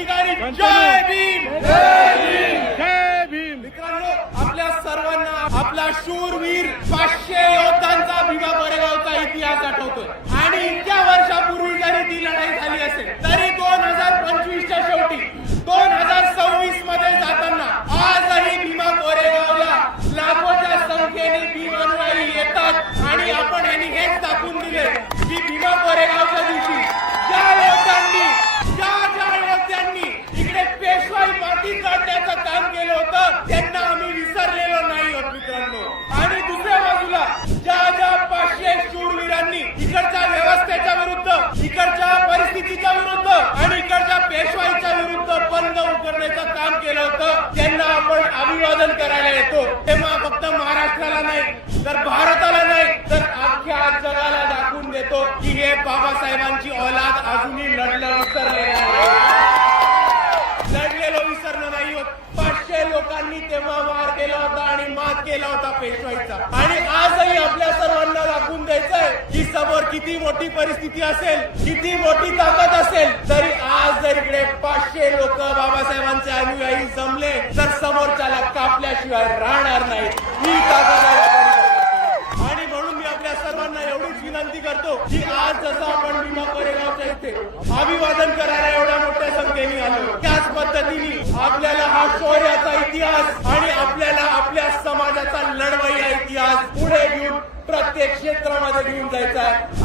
अधिकारी जय भीम! जय भीम! जय भीम! मित्रांनो आपल्या सर्वांना आपला शूरवीर पाचशे योद्धांचा भीमा बरेगावचा इतिहास आठवतोय. माती काढण्याचं काम केलं होतं त्यांना आम्ही विसरलेलो नाही आहोत मित्रांनो. आणि दुसऱ्या बाजूला ज्या ज्या पाचशे शूरवीरांनी इकडच्या व्यवस्थेच्या विरुद्ध इकडच्या परिस्थितीच्या विरुद्ध आणि इकडच्या पेशवाईच्या विरुद्ध बंद उकरण्याचं काम केलं होतं त्यांना आपण अभिवादन करायला येतो. तेव्हा फक्त महाराष्ट्राला नाही तर भारताला नाही तर अख्ख्या जगाला दाखवून देतो की हे बाबासाहेबांची औलाद अजूनही लढलं लोकांनी तेव्हा वार केला होता आणि मात केला होता पेशवाईचा. आणि आजही आपल्या सर्वांना दाखवून द्यायचंय की समोर किती मोठी परिस्थिती असेल किती मोठी ताकद असेल तरी आज जर इकडे पाचशे लोक बाबासाहेबांचे अनुयायी जमले तर समोरच्याला कापल्याशिवाय राहणार नाही ही ताकद आहे आणि म्हणून मी आपल्या सर्वांना एवढीच विनंती करतो की आज जसं आपण विमा कोरेगावच्या इथे अभिवादन करायला एवढ्या मोठ्या संख्येने आलो त्याच पद्धतीने आपल्याला हा शौर्याचा इतिहास आणि आपल्याला आपल्या समाजाचा लढवाई इतिहास पुढे घेऊन प्रत्येक क्षेत्रामध्ये घेऊन जायचा आहे.